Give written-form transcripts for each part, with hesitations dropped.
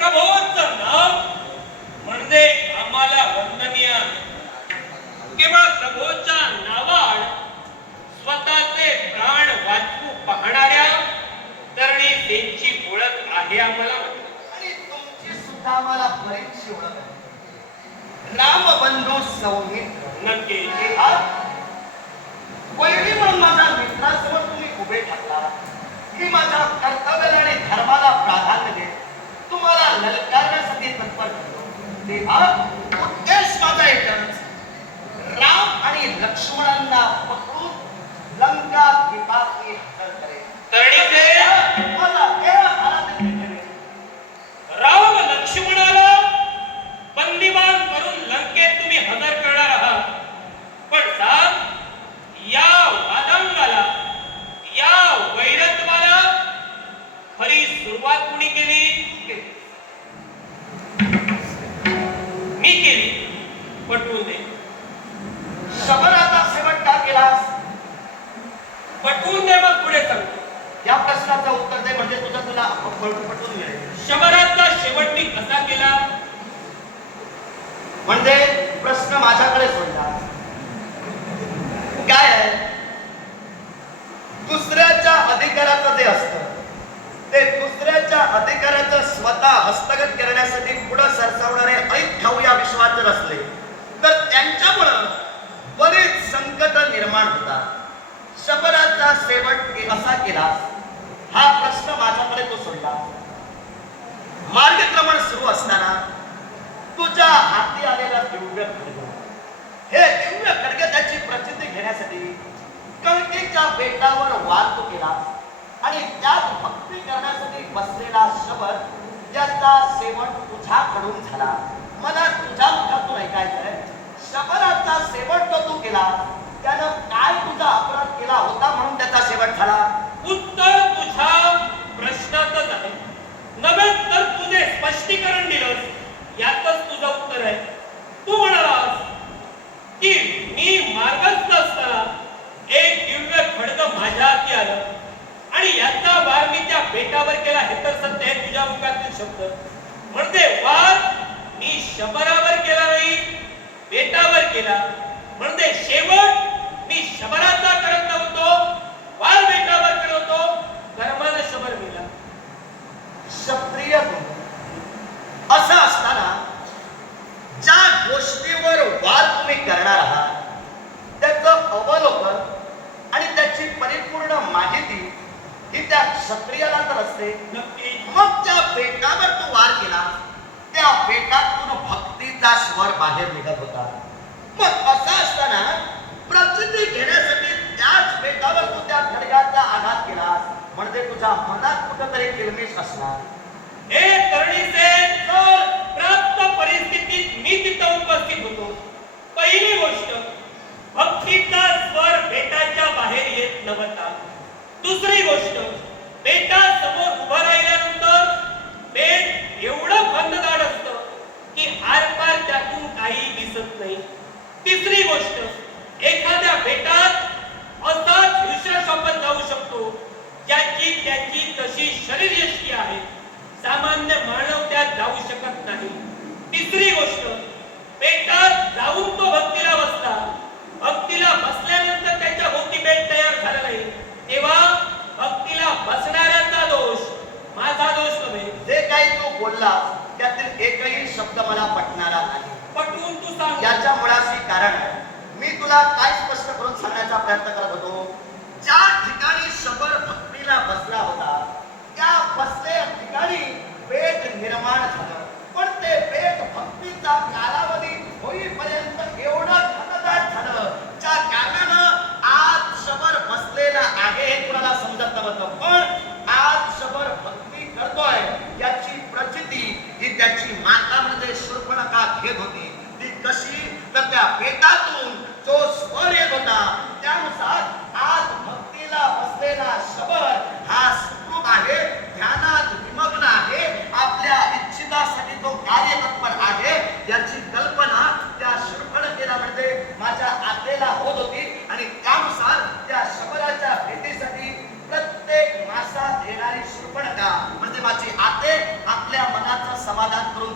प्रभूचं नाव म्हणजे आम्हाला वंदनीय. केवळ प्रभूच्या नावाड स्वतःचे प्राण वाचवू पाहणाऱ्या तरणी त्यांची ओळख आहे आम्हाला. आणि तुमची सुद्धा आम्हाला बरीचशी ओळख आहे. रामबंधू सौमित्र नक्की पहिली म्हणून माझ्या मित्रासमोर तुम्ही उभे ठाकला. मी माझ्या कर्तव्याला आणि धर्माला प्राधान्य देत तुम्हाला ललकारण्यासाठी तत्पर करतो. तेव्हा उद्देश माझा एकच, राम आणि लक्ष्मणांना पकडून लंका द्वीपातून हजर करेल. तरणीचे मला एवढा आनंद ठेवेल. राम लक्ष्मणाला बंदिवान करून लंकेत तुम्ही हजर करणार आहात. पण साहेब, या वादांगाला, या वैरत्वाला खरी सुरुवात कुणी केली? मी केली. पटवून दे. शबराचा शेवट का केलास? पटवून दे, मग पुढे सांगतो. या प्रश्नाचं उत्तर दे, म्हणजे तुला पटवून मिळेल. शबराचा शेवट मी कसा केला? म्हणजे प्रश्न माझ्याकडे सोडला. काय आहे, दुसऱ्याच्या अधिकाराचं जे असतं ते दुसऱ्याच्या अधिकाराचं स्वतः हस्तगत करण्यासाठी पुढे सरसावणारे ऐक ठाऊ या विश्वात जर असले तर त्यांच्यामुळं बरेच संकट निर्माण होतात. शबराचा शेवट असा केला, हा प्रश्न माझ्याकडे तो सोडला. मार्गक्रमण सुरू असताना तुझ्या हाती आलेला दिव्य खड्ग, हे दिव्य खड्ग त्याची प्रचिती घेण्यासाठी कळकीच्या बेटावर वार तू केला आणि त्यात भक्ती करण्यासाठी बसलेला शबर याचा शेवट तुझ्याकडून झाला. मला तुझ्या मुखातून ऐकायचंय, शबराचा शेवट तो तू केला, त्यानं काय तुझा अपराध केला होता म्हणून त्याचा शेवट झाला? उत्तर तुझ्या प्रश्नातच आहे. नव्हे तर तुझे स्पष्टीकरण दिलंस, यातच तुझं उत्तर आहे. तू म्हणालास की मी मार्गस्थ असताना एक दिव्य खड्ग माझ्या हाती आलं आणि याचा वार मी त्या बेटावर केला. हे तर सत्य आहे तुझ्या मुखातील शब्द. म्हणजे वार मी शबरावर केला नाही, बेटावर केला. म्हणजे शेवट मी शबराचा करत नव्हतो, वार बेटावर करत होतो. कर्माने शबर गेला. क्षत्रिय असं असताना ज्या गोष्टीवर वार तुम्ही करणार आहात त्याचं अवलोकन आणि त्याची परिपूर्ण माहिती ही त्या क्षत्रियाला तर असते. नक्की. मग त्या बेटावर तो वार केला, त्या बेटातून भक्तीचा स्वर बाहेर निघत होता. मग असं असताना प्रचिती घेण्यासाठी त्याच बेटावर तू त्या खड्गाचा आघात केलास, म्हणजे तुझ्या मनात कुठंतरी किलमिश असणार. हे तरुणीचे तर प्राप्त परिस्थितीत मी तिथं उपस्थित होतो. पहिली गोष्ट, भक्तीचा स्वर बेटाच्या बाहेर येत नव्हता. दुसरी गोष्ट, बेटा समोर उभं राहिल्यानंतर बेट एवढं बंददार असतं की आरपार त्यातून काही दिसत नाही. तिसरी गोष्ट, एखाद्या बेटात असाच विशेष आपण जाऊ शकतो ज्याची त्याची तशी शरीरयष्टी आहे. सामान्य मानव त्यात जाऊ शकत नाही. तिसरी गोष्ट, बेटात जाऊन तो भक्तीला बसला. भक्तीला बसल्यानंतर त्याच्या भोवती बेट तयार झाला नाही, तेव्हा भक्तीला बसणाऱ्याचा दोष, माझा दोष नव्हे. जे काही तू बोलला त्यातील एकही शब्द मला पटणारा नाही. पटवून तू सांग. याच्या मुळाशी कारण आहे. मी तुला काय स्पष्ट करून सांगण्याचा प्रयत्न करत होतो, ज्या ठिकाणी शबर भक्तीला बसला होता त्या बसलेल्या ठिकाणी बेट निर्माण झालं. पण ते बेट भक्तीचा कालावधी होईपर्यंत एवढं घनदाट झालं, ज्या कारणानं आज शबर बसलेला आहे हे कुणाला समजत नव्हतं. पण आज शबर भक्ती करतोय याची प्रचिती ही त्याची माता म्हणजे शूर्पणखा घेत होती. ती कशी तर त्या बेटातून जो स्वर येत होता त्यानुसार आज भक्तीला बसलेला शबर हा सुखरूप आहे, ध्यानात विमग्न आहे, आपल्या इच्छितासाठी तो कार्यतत्पर आहे याची कल्पना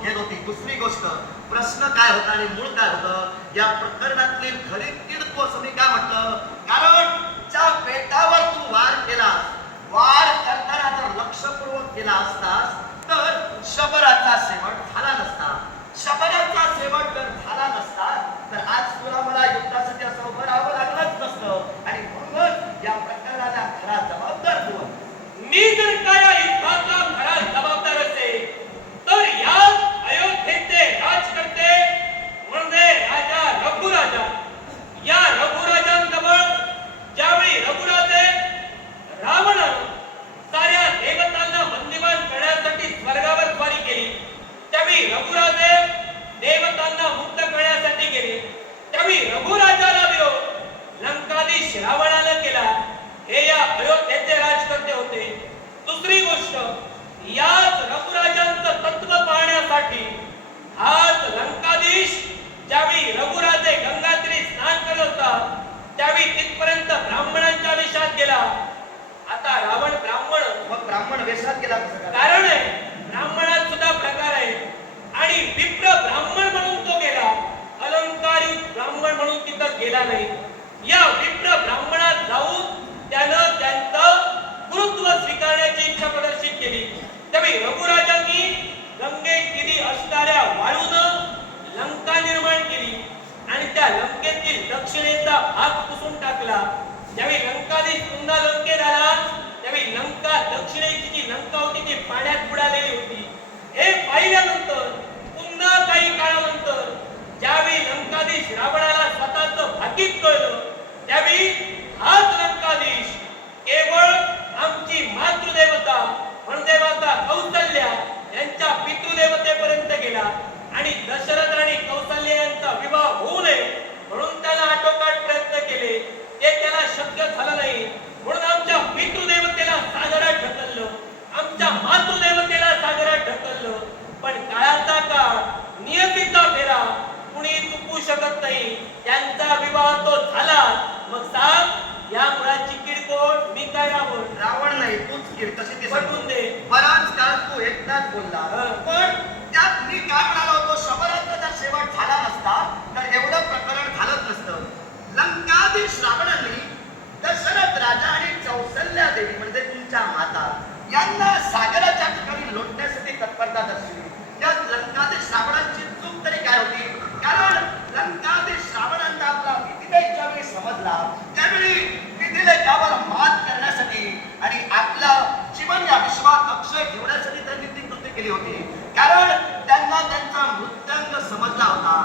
घेत होती. दुसरी गोष्ट, प्रश्न काय होता आणि मूळ काय होतं या प्रकरणातली खरी तीड तू असं मी काय म्हटलं, कारण ज्या बेटावर तू वार केलास, वार करताना जर लक्षपूर्वक केला असतास तर शबराचा शेवट झाला नसता. शबराचा शेवट जर झाला नसता तर आज तुला मला युद्धासाठी असं उभं राहावं लागलंच नसतं आणि म्हणूनच या प्रकरणाला खरा जबाबदार तू आहेस. मी जर का या युद्धाचा खरा जबाबदार असेल तर या अयोध्येचे राजकर्ते म्हणजे राजा रघुराजा, या रघुराजांजवळ ज्यावेळी रघुराजे रावणानं साऱ्या देवतांना बंदिवान करण्यासाठी स्वर्गावर स्वारी केली, त्यावेळी रघुराजे देवतांना मुक्त करण्यासाठी गेले, त्यावेळी रघुराजाला विरोध लंकाधीश रावणानं केला. हे या अयोध्येचे राजकर्ते होते. दुसरी गोष्ट, याच रघुराजांचं तत्व पाहण्यासाठी आज लंकाधीश ज्यावेळी रघुराजे गंगातीरी स्नान करत होता त्यावेळी तिथपर्यंत ब्राह्मणांच्या वेशात गेला. आता रावण ब्राह्मण, मग ब्राह्मण वेशात गेला कसं काय? कारण आहे ब्राह्मणात सुद्धा प्रकार आहे आणि विप्र ब्राह्मण म्हणून तो गेला, अलंकारित ब्राह्मण म्हणून तिथं गेला नाही. या विप्र ब्राह्मणात जाऊन त्यानं त्यांचं गुरुत्व स्वीकारण्याची इच्छा प्रदर्शित केली. त्यावेळी रघुराजांनी गंगेतीरी असणाऱ्या वाळूनं लंका निर्माण केली आणि त्या लंकेतील दक्षिणेचा भाग पुसून टाकला. ज्यावेळी लंकाधीश पुन्हा लंकेत आला त्यावेळी लंका दक्षिणेची जी लंका होती ती पाण्यात बुडालेली होती. हे पाहिल्यानंतर पुन्हा काही काळानंतर ज्यावेळी लंकाधीश रावणाला स्वतःचं भाकीत कळलं त्यावेळी हाच लंकाधीश केवळ आमची मातृदेवता म्हणजे माता कौसल्या यांच्या पितृदेवतेपर्यंत गेला आणि दशरथ आणि कौसल्या यांचा विवाह होऊ नये म्हणून त्याला आटोकाट प्रयत्न केले. ते त्याला शक्य झालं नाही म्हणून आमच्या पितृदेवतेला सागरात ढकललं, आमच्या मातृदेवतेला सागरात ढकललं. पण काळाचा काळ, नियतीचा फेरा कुणी चुकू शकत नाही. त्यांचा विवाह तो झाला. मग सांग या मुलाची किडकोड मी काय रावण? रावण नाही, तूच कीड. कशी ती पटवून दे. बराच काळ तू एकटाच बोलला, पण त्यात मी काय म्हणालो होतो, शबराचा जर शेवट झाला नसता तर एवढं प्रकरण झालंच नसतं. लंकाधीश रावणाने दशरथ राजा आणि कौसल्या देवी म्हणजे तुमच्या माता यांना सागराच्या ठिकाणी लोटण्यासाठी तत्परता दर्शवली. त्यात लंकाधीश रावणाची चूक तरी काय होती, कारण लंकाधीश रावणांना आपला विधिलेख ज्यावेळी समजला त्यावेळी विधिलेखावर मात करण्यासाठी आणि आपलं जीवन या विश्वात अक्षय ठेवण्यासाठी त्यांनी ती कृती केली होती. कारण त्यांना त्यांचा मृत्यांग समजला होता.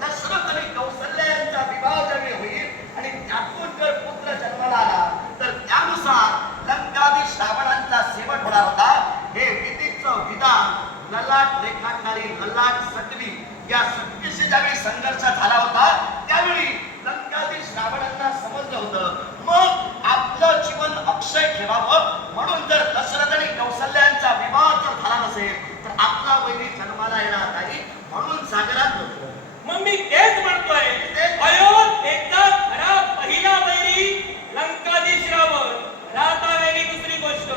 दशरथ आणि कौसल्या यांचा विवाह ज्यावेळी होईल आणि त्यातून जर पुत्र जन्माला आला तर त्यानुसार लंकाधीश रावणांचा शेवट होणार होता. हे विधीचं विधान ललाट रेखाटणारी ललाट सटवी या सटवीशी ज्यावेळी संघर्ष झाला होता त्यावेळी लंकाधीश रावणांना समजलं होतं मग आपलं जीवन अक्षय ठेवावं म्हणून जर दशरथ आणि कौसल्या यांचा विवाह जर झाला नसेल तर आपला वैरी जन्माला येणार नाही म्हणून सागरात लोटलं. मग मी तेच म्हणतोय, अयोध्येचा खरा पहिला वैरी लंकाधीश रावण. राहता वेळी दुसरी गोष्ट,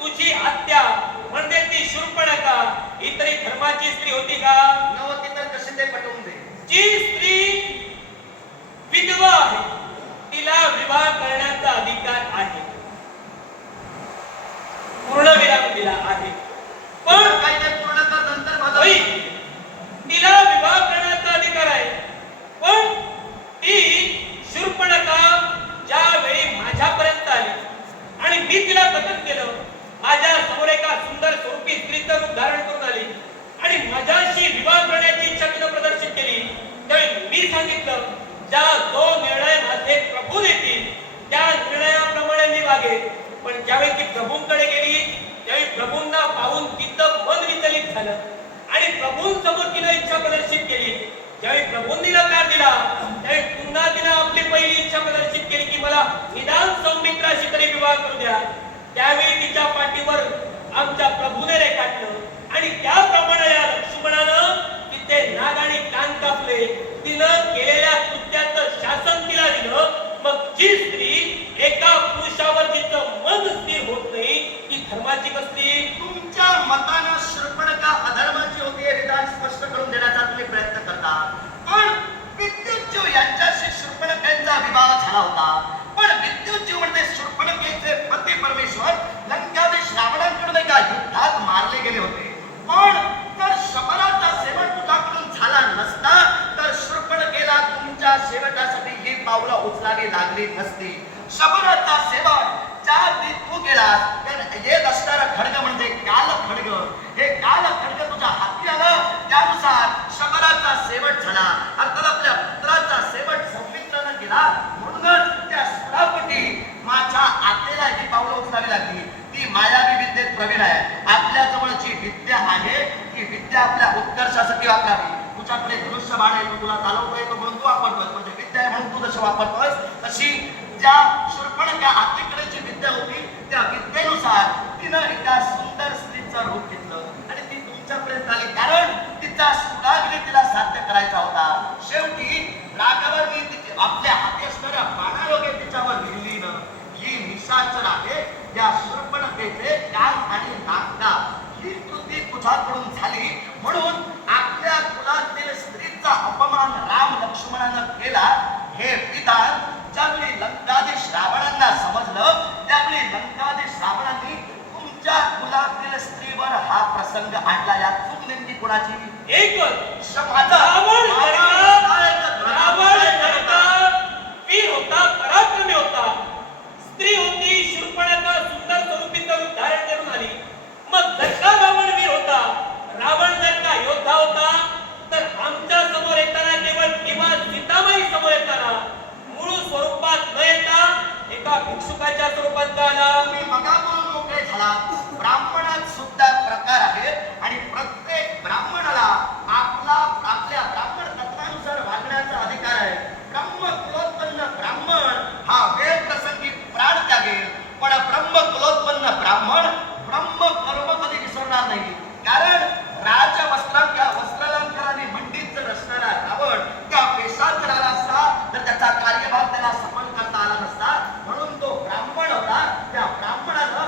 तुझी हत्या म्हणजे ती शूर्पणखा ही तरी धर्माची स्त्री होती का? नव्हती तर कशी ते पटवून दे. जी स्त्री विधवा आहे तिला विवाह करण्याचा अधिकार आहे, पूर्णविराम दिला आहे. पण काही ते पूर्ण कर नंतर माझं होय, तिला विवाह करण्याचा अधिकार आहे. पण ती शूर्पणखा ज्यावेळी माझ्यापर्यंत आली आणि मी तिला कथन केलं, माझ्या समोर एका सुंदर स्वरूपी स्त्रीचं रूप धारण करून आली आणि माझ्याशी विवाह करण्याची इच्छा तिनं प्रदर्शित केली, त्यावेळी मी सांगितलं जो निर्णय माझे प्रभू देतील त्या निर्णयाप्रमाणे मी वागेन. पण ज्यावेळी ती प्रभूंकडे गेली त्यावेळी प्रभूंना पाहून तिचं मन विचलित झालं आणि प्रभूंसमोर तिनं इच्छा प्रदर्शित केली. ज्यावेळी प्रभूंनी नकार दिला त्यावेळी पुन्हा तिनं आपली पहिली इच्छा प्रदर्शित केली की मला निदान सौमित्राशी तरी विवाह करू द्या. त्यावेळी तिच्या पाठीवर आमच्या प्रभूने रेखाटलं आणि त्याप्रमाणे या लक्ष्मणानं तिचे नाग आणि कान कापले. तिनं केलेल्या कृत्याचं शासन तिला दिलं. मग जी स्त्री एका पुरुषावर जिचं मन स्थिर होत नाही ती धर्माची कसली? तुमच्या मतानं शूर्पणखा अधर्माची होती हे विधान विद्युज्जीव यांच्याशी शूर्पणखेचा विवाह झाला होता. पण विद्युज्जीव म्हणजे शूर्पणखेचे पती परमेश्वर लंकाधीश रावणाकडून एका युद्धात मारले गेले होते. पण जर शबराचा शेवट तुझ्याकडून झाला नसता तर शूर्पणखेला तुमच्या शेवटासाठी ही पावलं उचलावी लागली नसती. शबराचा शेवट ज्या तू गेलास तर येत असणारा खड्ग म्हणजे काल खड्ग, हे काल खड्ग तुझ्या हाती आलं, त्यानुसार शबराचा शेवट झाला. अर्थात आपल्या पुत्राचा शेवट सौमित्रानं केला, म्हणूनच त्या सुरापटी माझ्या आतेला ही पावलं उचलावी लागली. ती मायावी विद्येत प्रवीण आहे. आपल्या जवळ जी विद्या आहे ती विद्या आपल्या उत्कर्षासाठी वापरावी. तुझ्याकडे धनुष्य बाण आहे, तुला चालवता येतो म्हणून तू वापरतोस, म्हणजे विद्या आहे म्हणून तू जसं वापरतोस तशी ज्या शूर्पणखा आतेकडे जी विद्या होती त्या विद्येनुसार तिनं एका सुंदर स्त्रीचं रूप घेतलं आणि ती तुमच्यापर्यंत आली, कारण तिचा सुराग्नी तिला साध्य करायचा होता. शेवटी राघवांनी तिचे आपल्या हाती असणाऱ्या बाणायोगे तिच्यावर लिहिलीनं ही निशाचर आहे. या शूर्पणखेचे काम आणि नाका ही कृती तुझ्याकडून झाली, म्हणून आपल्या कुलातील स्त्रीचा अपमान राम लक्ष्मणानं केला. हे विधान ज्यावेळी लंकाधीश रावणांना समजलं त्यावेळी लंकाधीश रावणांनी तुमच्या कुलातील स्त्रीवर हा प्रसंग आणला. या चूक नेमकी कोणाची? एकच माझा रावण वीर होता, पराक्रमी होता. स्त्री होती शूर्पणखा, सुंदर स्वरूपीचं रूप धारण करून आली. मग जर का रावण वीर होता, रावण जर का योद्धा होता, तर आमच्या समोर येताना केवळ सीतामाई समोर येताना मूळ स्वरूपात न येता एका भिक्षुकाच्या स्वरूपात का आला? तुम्ही मगापासून मोकळे झाला. ब्राह्मणात सुद्धा प्रकार आहेत आणि प्रत्येक ब्राह्मणाला आपल्या ब्राह्मण तत्वानुसार वागण्याचा अधिकार आहे. ब्रह्म कुलोत्पन्न ब्राह्मण हा वेळ प्रसंगी प्राण त्यागेल, पण ब्रह्म कुलोत्पन्न ब्राह्मण ब्रह्म कर्म कधी विसरणार नाही. कारण वस्त्रालंकाराने मंडित जर असणारा रावण त्या पेशात जर आला असता तर त्याचा कार्यभाग त्याला सफल करता आला नसता. म्हणून तो ब्राह्मण होता. त्या ब्राह्मणानं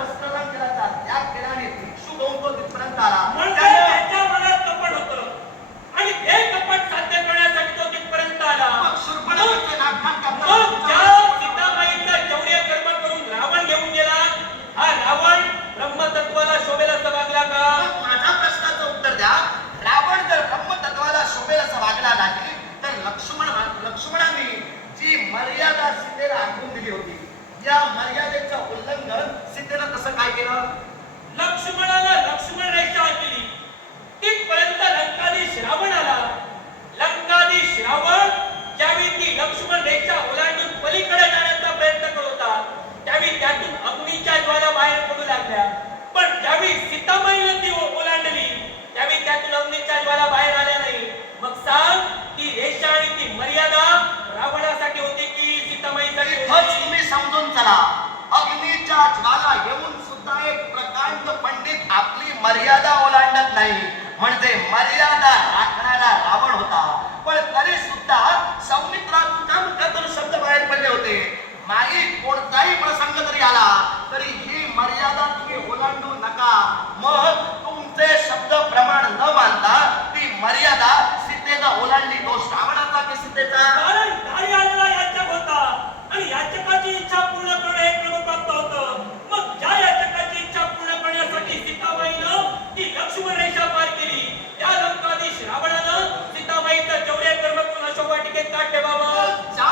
वस्त्रालंकाराचा त्याग केला आणि भिक्षुक होऊन तो तिथपर्यंत आला. म्हणजे त्याच्या मनात कपट होतं आणि ते कपट साध्य करण्यासाठी तो तिथपर्यंत आला. मग शूर्पणखेचे नाककान मग करताना ज्या सीतामाईचं शौर्य कर्म करून रावण घेऊन गेला, हा रावण ब्रह्मतत्वाला शोभेल असं वागला का? मग माझ्या प्रश्नाचं उत्तर द्या. रावण जर ब्रह्मतत्वाला शोभेल असं वागला नाही तर लक्ष्मणाने जी मर्यादा सीतेला आखून दिली होती, या मर्यादेचं उल्लंघन सीतेनं कसं काय केलं? लक्ष्मणाला लक्ष्मण रेषा केली. तिथपर्यंत लंकाधीश रावण आला. लंकाधीश रावण ज्यावेळी ती लक्ष्मण रेषा ओलांडून पलीकडे जाण्याचा प्रयत्न करत होता, त्यावेळी त्यातून अग्नीच्या ज्वाला बाहेर पडू लागल्या. पण ज्यावेळी सीतामाईने ती ओलांडली त्यावेळी त्यातून अग्नीच्या ज्वाला बाहेर आल्या नाही. मग सांग, ती रेषा आणि ती मर्यादा रावणासाठी होती की सीतामाईसाठी इथंच होती? तुम्ही समजून चला. अग्नीच्या ज्वाला येऊन सुद्धा एक प्रकांड पंडित आपली मर्यादा ओलांडत नाही, म्हणजे मर्यादा राखणारा रावण होता. पण तरी सुद्धा सौमित्रा तुझ्या मुखातून शब्द बाहेर पडले होते, माई कोणताही प्रसंग जरी आला तरी ही मर्यादा तुम्ही ओलांडू नका. मग तुमचे शब्द प्रमाण न मानता ती मर्यादा सीतेनं ओलांडली. दोष रावणाचा की सीतेचा? कारण दारी आलेला याचक होता आणि याचकाची इच्छा पूर्ण करणं हे क्रमप्राप्त होतं. मग ज्या याचकाची इच्छा पूर्ण करण्यासाठी सीतामाईनं ती लक्ष्मण रेषा पार केली, त्या लंकाधीश रावणानं सीतामाईचं शौर्य कर्म करून अशोकवाटिकेत का ठेवावं? ज्या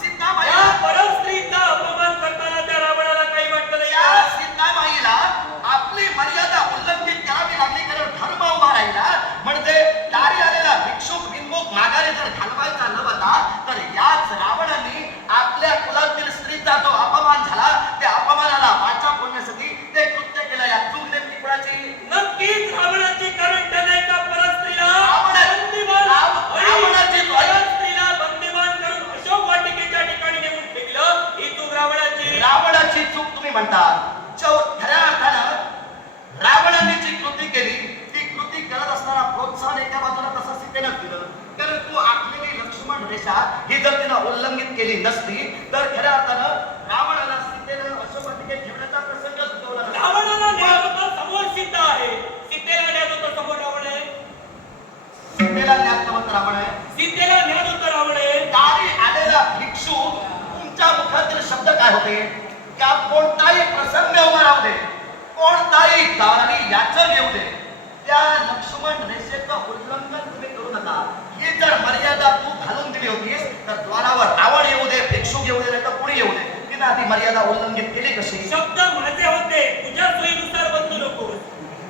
सीतामाई या परस्त्रीचा अपमान करताना त्या रावणाला काही वाटलं नाही या का? सीतामाईला आपली मर्यादा उल्लंघित करावी लागली, कारण धर्म उभा राहिला. म्हणजे दारी आलेला भिक्षुक विनमुख माघारी जर घालवायचा न होता तर याच रावणाने आपल्या कुलातील स्त्रीचा जो अपमान झाला त्या अपमानाला वाचा फोडण्यासाठी ते कृत्य केलं. या चूक नेमकी कुणाची? नक्कीच रावणाची. कारण त्याने एका परस्त्रीला रावणाची परस्त्रीला बंदिवान करून अशोक वाटिकेच्या ठिकाणी नेऊन ठेवलं. ही चूक रावणाची. रावणाची चूक तुम्ही म्हणता. खऱ्या अर्थानं रावणाने जी कृती केली ती कृती करत असताना प्रोत्साहन एका बाजूला तसं सीतेनं दिलं. कारण तू आखलेली लक्ष्मण रेषा ही जर तिनं उल्लंघित केली नसती तर खऱ्या अर्थानं रावणाला सीतेनं अशोक वाटिकेत ठेवण्याचा प्रसंग उद्भवला नसता. रावणाला न्याय होता समोर सीता आहे, सीतेला न्याय होता समोर रावण आहे. सीतेला ज्ञात नव्हतं रावण आहे. सीतेला न्याय होता रावण काय होते? त्या कोणताही प्रसंग उभा राहू दे, कोणताही दारी याचक येऊ दे, त्या लक्ष्मण रेषेचं उल्लंघन तुम्ही करू नका. ही जर मर्यादा तू घालून दिली होतीस तर द्वारावर रावण येऊ दे, भिक्षुक येऊ दे, नाही तर कुणी येऊ दे, तिने आधी मर्यादा उल्लंघित केली कशी? शब्द माझे होते, तुझ्या सोयीनुसार बदलू नकोस.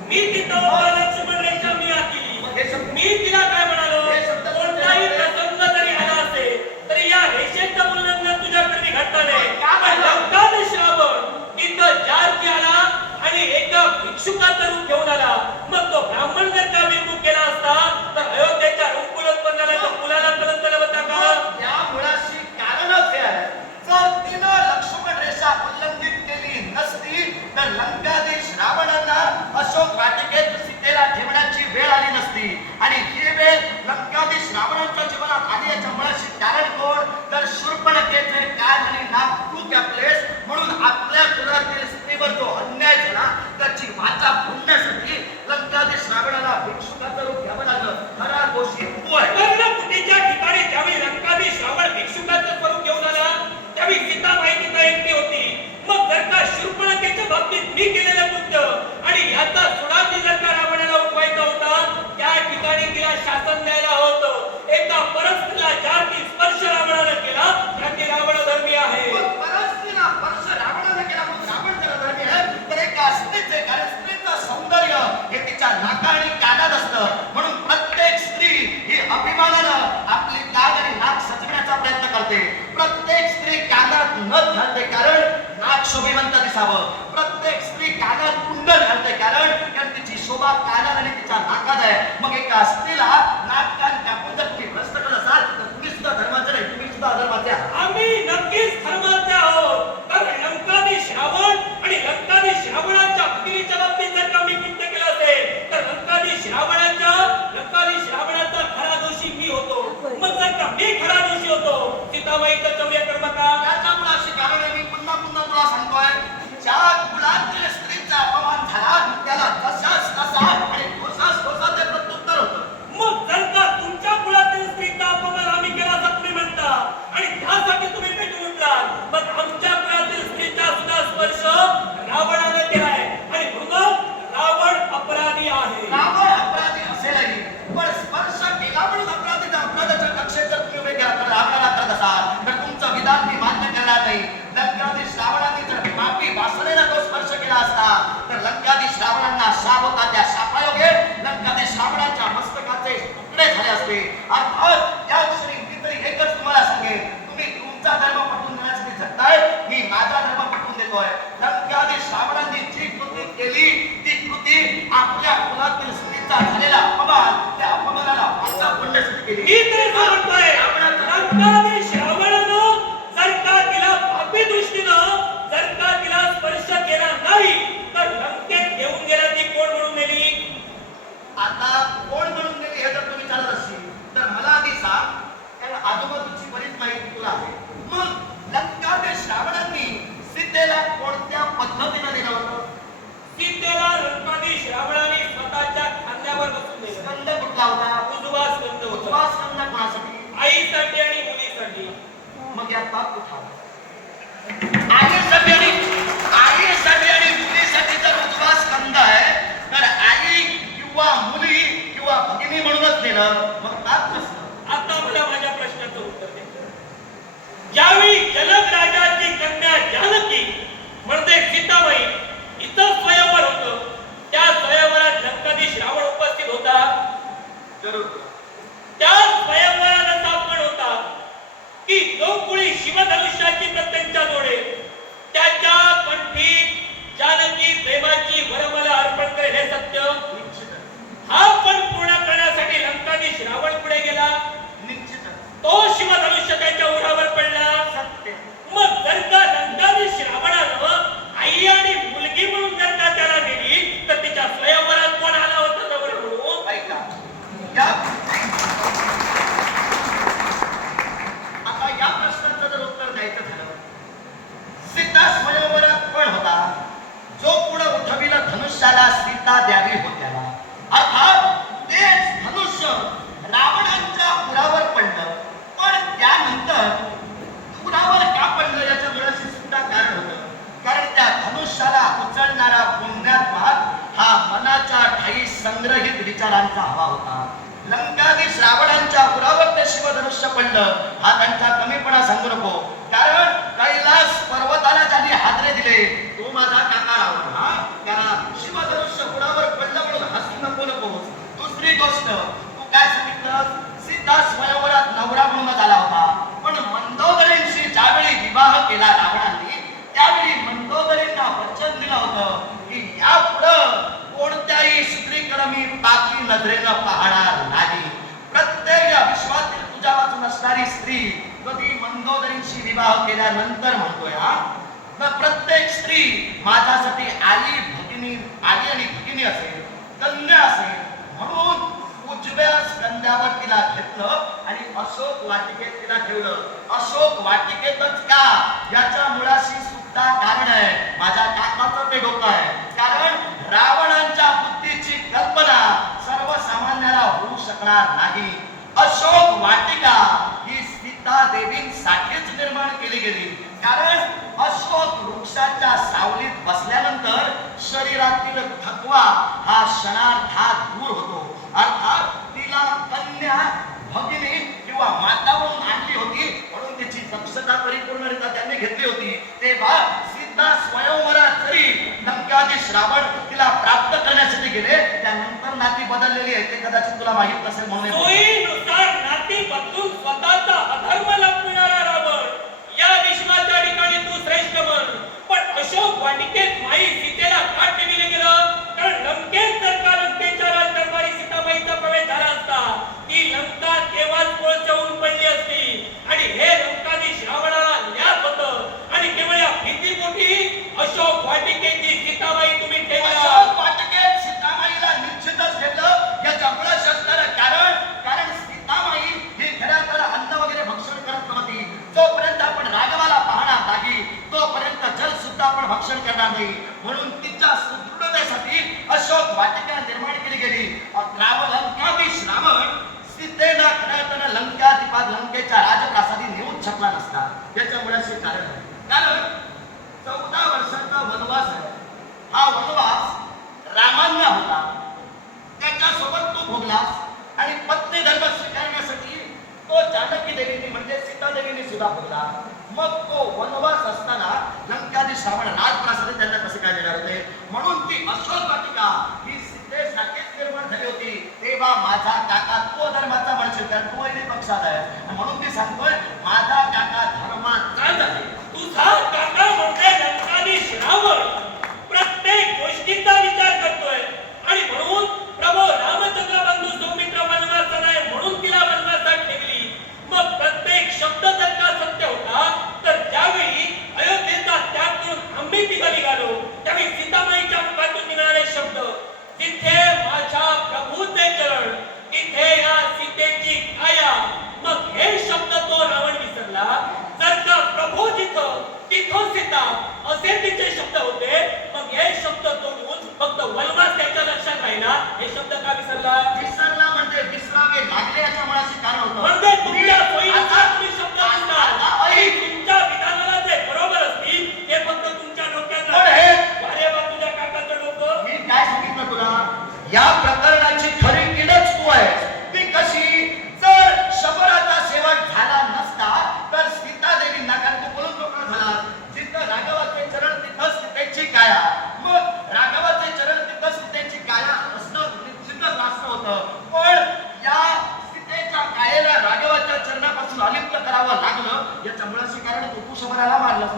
मी तिथं लक्ष्मण रेषा मी आखली. मग हे शब्द मी तिला काय म्हणालो, हे शब्द कोणताही प्रसंग जरी आला असेल तरी या रेषेचं उल्लंघन तुझ्याकडे घडता नाही. पण लंकादेश रावण तिथं जारती आला आणि एका भिक्षुकाचं रूप घेऊन आला. मग तो ब्राह्मण जर का विमुख केला असता तर अयोध्येच्या रूपकुलोत्पन्नाला तो मुलाला कलंक होता का? या मुळाशी कारणच हे आहे, जर तिनं लक्ष्मण रेषा उल्लंघित केली नसती तर लंकाधीश रावणांना अशोक वाटिकेत सीतेला ठेवण्याची वेळ आली नसती. आणि ही वेळ लंकाधीश रावणांच्या जीवनात आली याच्या मुळाशी कारण कोण? तर शूर्पणखेचे कान आणि नाक तू कॅपलेस म्हणून आपल्या कुलातील स्त्रीवर जो अन्याय झाला त्याची वाचा फोडण्यासाठी लंकाधीश रावणाला भिक्षुकाचं रूप घ्यावं लागलं. खरा दोषी तू आहे. कर्णकुटीच्या ठिकाणी ज्यावेळी लंकाधीश रावण भिक्षुकाचं स्वरूप घेऊन आला त्यावेळी सीताबाई तिथं एकटी होती. मग जर का शूर्पणखेच्या बाबतीत मी केलेलं कृत्य आणि याचा सुडाती जर का रावणाला उठवायचा होता, त्या ठिकाणी तिला शासन द्यायला होतं. एका परस्त्रीला जाती स्पर्श रावणाला केला त्याची रावण धर्मी आहे. पण परस्त्रीला स्पर्श रावणाने केला म्हणून रावण जर धर्मी आहे, तर एका स्त्रीचे, कारण स्त्रीचं सौंदर्य हे तिच्या नाका आणि कानात असतं. म्हणून प्रत्येक स्त्री ही अभिमानानं आपली कान आणि नाक सजवण्याचा प्रयत्न करते. प्रत्येक स्त्री कानात नथ घालते कारण नाक शोभिवंत दिसावं. प्रत्येक स्त्री कानात कुंडल घालते कारण तिची शोभा कानात आणि तिच्या नाकात आहे. मग एका स्त्रीला नाक कान कापून जर तुम्ही भ्रष्ट करत असाल तर तुम्ही सुद्धा धर्माचे नाही, तुम्ही सुद्धा अधर्माचे आहात. आम्ही नक्कीच धर्माचे आहोत. कारण लंकाधीश रावण आणि लंकाधीश रावणाच्या भगिनीच्या बाबतीत जर का मी कृत्य केलं असेल तर लंकाधीश रावणाचा खरा दोषी मी होतो. मग जर का मी खरा दोषी होतो, सीताबाईचं चौर्य कर्म का? त्याच्या मुळाशी कारण आहे. मी पुन्हा पुन्हा तुला सांगतोय, ज्या कुलातील स्त्रीचा अपमान झाला त्याला तसाच तसा आणि तसाच तसा ते प्रत्युत्तर होतं. मग जर का तुमच्या कुळातील स्त्रीचा अपमान आम्ही केला असं तुम्ही म्हणता आणि त्यासाठी तुम्ही पेटून उठलात, मग आमच्या कुळातील स्त्रीचा सुद्धा स्पर्श रावणाने केलाय आणि म्हणून रावण अपराधी आहे. रावण अपराधी असेलही, पण स्पर्श केला म्हणून अपराधाच्या कक्षेत जर तुम्ही उभे रावणाला करत असाल तर तुमचं विधान मी मान्य करणार नाही. लंकाधीश रावणाने जर पापी वासनेला तो स्पर्श केला असता तर लंकाधीश रावणांना शाप होता. त्या शापायोगे लंकाधीश रावणाच्या मस्तकाचे तुकडे झाले असते. अर्थात या क्षणी मी तरी एकच तुम्हाला सांगेन, तुम्ही तुमचा धर्म पटवून देण्यासाठी झटताय, मी माझा धर्म पटवून देतोय. लंकाधीश रावणांनी जी कृती केली ती कृती आपल्या कुलातील स्त्रीचा झालेला अपमान, त्या अपमानाला वाचा फोडण्यासाठी केली. मी तरी म्हणतोय, लंकाधीश रावणानं जर का तिला पापी दृष्टीनं जर का तिला स्पर्श केला नाही तर लंकेत घेऊन गेला ती कोण म्हणून नेली? आता कोण म्हणून गेली हे जर तुम्ही विचारत असतील तर मला आधी सांग, कारण आजूबाजूची बरीच माहिती तुला आहे. मग लंकाधीश रावणांनी सीतेला कोणत्या पद्धतीने नेलं होतं? सीतेला लंकाधीश रावणाने स्वतःच्या खांद्यावर बसून नेलं. स्कंद कुठला होता? उजवा स्कंद होता. उजवा स्कंद कोणासाठी? आईसाठी आणि मुलीसाठी. मग यात पाप कुठला? आईसाठी आणि मुलीसाठी जर उजवा स्कंद आहे तर आई किंवा मुली किंवा भगिनी म्हणूनच नेलं, मग पाप कसं? आता मला माझ्या प्रश्नाचं उत्तर दे. ज्यावेळी जनक राजाची कन्या जानकी म्हणजे सीताबाई इथं स्वयंवर होतं, त्या स्वयंवरात लंकाधीश रावण उपस्थित होता. जरूर. त्या स्वयंवरात असा पण होता की जो कुणी शिवधनुष्याची प्रत्यंचा जोडे त्याच्या कंठी जानकी प्रेमाची वरमाला अर्पण करेल हे सत्य. हा पण पूर्ण करण्यासाठी लंकाधीश रावण पुढे गेला. तो शिवधनुष्य त्याच्या उरावर पडला. सत्य. मग जर का लंकाधीश रावणानं आई आणि मुलगी म्हणून जर का त्याला नेली तर तिच्या स्वयंवरात कोण आला होता जवळ म्हणून? ऐका, आता या प्रश्नाचं जर उत्तर द्यायचं झालं, सीता स्वयंवरात कोण होता? जो पुढे उठविला धनुष्याला सीता द्यावी होत्याला. अर्थात तेच धनुष्य रावणांच्या उरावर पडलं. पण त्यानंतर उरावर का पडलं याच्या मुळाशी सुद्धा संग्रहित विचारांचा हवा होता. लंकाधीश रावणांच्या उरावर ते शिवधनुष्य पडलं हा त्यांचा कमीपणा सांगू नको. कारण कैलास पर्वताला ज्यांनी हादरे दिले तो माझा काका रावण. हा त्याला शिवधनुष्य उरावर पडलं म्हणून हसू नकोस. दुसरी गोष्ट तू काय सांगितलं, सीता स्वयंवरात नवरा म्हणूनच आला होता. पण मंदोदरींशी ज्यावेळी विवाह केला रावणांनी त्यावेळी मंदोदरींना वचन दिलं होतं की यापुढं कोणत्याही स्त्रीकडे मी पाकी नजरेनं पाहणार नाही. प्रत्येक या विश्वातील तुझ्या वाचून असणारी स्त्री कधी मंदोदरींशी विवाह केल्यानंतर म्हणतोय हा प्रत्येक स्त्री माझ्यासाठी आई आणि भगिनी असेल, कन्या असेल. म्हणून उजव्या स्कंद्यावर तिला घेतलं आणि अशोक वाटिकेत तिला ठेवलं. अशोक वाटिकेतच का याच्या मुळाशी सुद्धा कारण आहे. माझ्या काकाचं ते डोकं आहे. कारण रावणांच्या बुद्धीची कल्पना सर्वसामान्याला होऊ शकणार नाही. अशोक वाटिका ही सीता देवींसाठीच निर्माण केली गेली. कारण अशोक वृक्षाच्या सावलीत बसल्यानंतर शरीरातील थकवा हा क्षणार्धात दूर होतो. अर्थात तिला कन्या, भगिनी किंवा माता म्हणून आणली होती म्हणून तिची दक्षता परिपूर्णरित्या त्यांनी घेतली होती. तेव्हा सीता स्वयंवरात जरी लंकाधीश रावण तिला प्राप्त करण्यासाठी गेले त्यानंतर नाती बदललेली आहे ते कदाचित तुला माहित नसेल म्हणून. सोयीनुसार नाती बदलून स्वतःचा अधर्म लपविणारा रावण या विश्वाच्या ठिकाणी तू श्रेष्ठ म्हण. पण अशोक वाटिकेत माई सीतेला का ठेविले गेलं? कारण लंकेत जर का लंकेच्या राजदरबारी सीतामाईचा प्रवेश झाला असता ती लंका केव्हाच कोळशावून पडली असती. आणि हे लंकाधीश रावणाला न्याप होतं आणि केवळ या भीतीपोटी अशोक वाटिकेची सीतामाई तुम्ही ठेवला. अशोक वाटिकेत सीतामाईला निश्चितच ठेवलं याच्या मुळात असणारं कारण सीतामाई ही घरात अन्न वगैरे भक्षण करत नव्हती. जोपर्यंत आपण राघवाला पाहणार नाही तोपर्यंत जल सुद्धा आपण भक्षण करणार नाही. म्हणून तिच्या सुदृढतेसाठी अशोक वाटिका निर्माण केली गेली. लंकाधीश रावण सीतेला खऱ्या लंकेच्या राजप्रासादी नेऊन शकला नसता. याच्या मुळाशी कारण आहे. कारण 14 वर्षाचा वनवास आहे. हा वनवास रामांना होता त्याच्यासोबत तू भोगलास आणि पत्नी धर्म स्वीकारण्यासाठी तो जानकी देवीने म्हणजे सीता देवीने सुद्धा भोगला. मग तो वनवास असताना लंकाधीश रावण राजप्रासादी त्यांना कसे काय देणार होते? म्हणून ती अशोक वाटिका ही सीतेसाठीच निर्माण झाली होती. तेव्हा माझा काका तो धर्माचा म्हणशील कारण तो वैरी पक्षात आहे म्हणून ती सांगतोय माझा काका धर्माचा आहे. तुझा काका म्हणजे लंकाधीश रावण प्रत्येक गोष्टीचा विचार करतोय आणि म्हणून प्रभू रामचंद्र बंधू सौमित्र वनवासात आहे म्हणून तिला वनवासात ठेवली. मग प्रत्येक शब्द जर का सत्य होता तर ज्यावेळी अयोध्येचा त्याग करून आम्ही तिथं निघालो त्यावेळी सीतामाईच्या मुखातून निघाले शब्द तिथे माझ्या प्रभूचे चरण तिथे या सीतेची काया. मग हे शब्द तो रावण विसरला. जर का प्रभू जिथं तिथं सीता असे तिचे शब्द होते मग हे शब्द तोडून फक्त वनवास त्याच्या लक्षात राहिला. हे शब्द का विसरला म्हणजे विसरावे लागले याच्या मुळाशी कारण होतं. म्हणजे तुमच्या सोयीनुसार तुम्ही शब्द विसरता आणि तुमच्या विधानाला जे बरोबर असतील ते फक्त तुमच्या डोक्यात राहते. अरे बा तुझ्या काकाचं डोकं. मी काय सांगितलं तुला या प्रकरणाची खरी किडच तू आहेस. ती कशी? जर शबराचा शेवट झाला नसता तर सीता देवींना कारण तू बोलून मोकळा झाला जिथं राघवाचे चरण तिथं सीतेची काया. मग राघवाचे चरण तिथं सीतेची काया असणं निश्चितच रास्त होतं. पण या सीतेच्या कायेला राघवाच्या चरणापासून अलिप्त करावं लागलं याच्या मुळाशी कारण तू शबराला मारलं नसतं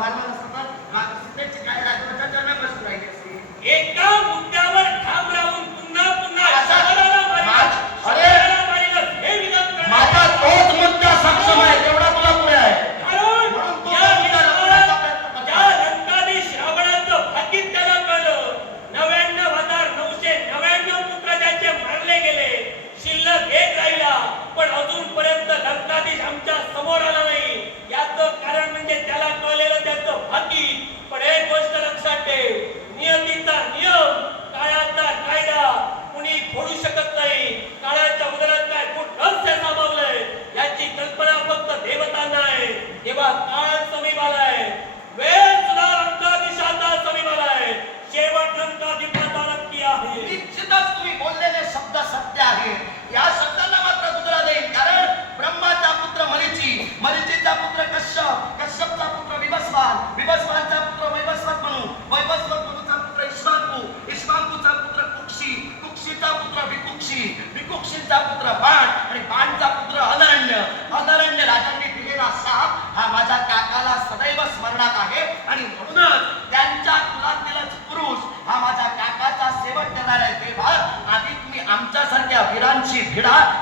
तर सीतेची काय राघवाच्या चरणापासून राहिली असती. एका मुद्द्यावर ठाम राहून पुन्हा पुन्हा हे विधान माझा तोच मुद्दा सक्षम आहे तेवढा तुला पुढे आहे. या लंकाधीश रावणाचं भाकीत त्याला कळलं. 99,999 पुत्र त्याचे मारले गेले. शिल्लक एक राहिला पण अजूनपर्यंत लंकाधीश आमच्या समोर आला नाही. याचं कारण म्हणजे त्याला कळलेलं त्याचं भाकीत. पण एक गोष्ट लक्षात ठेव नियतीचा नियम भिडा